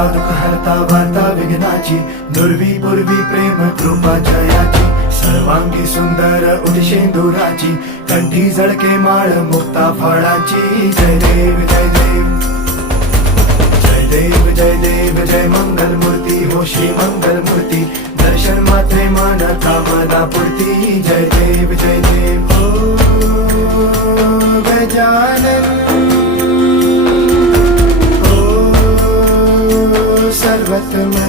हरता दुःख हरता वार्ता विघ्नाची, दुर्वी पूर्वी प्रेम कृपा जयाची, सर्वांगी सुंदर उदिशेंदुराची, कंठी झळके माळ मुक्ता फळाची. जय देव जय देव जय देव जय देव जय मंगल मूर्ती हो श्री मंगल मूर्ती, दर्शन मात्रे मन कामना पूर्ती. जय देव जय देव हो गजानन हो सर्वतमन.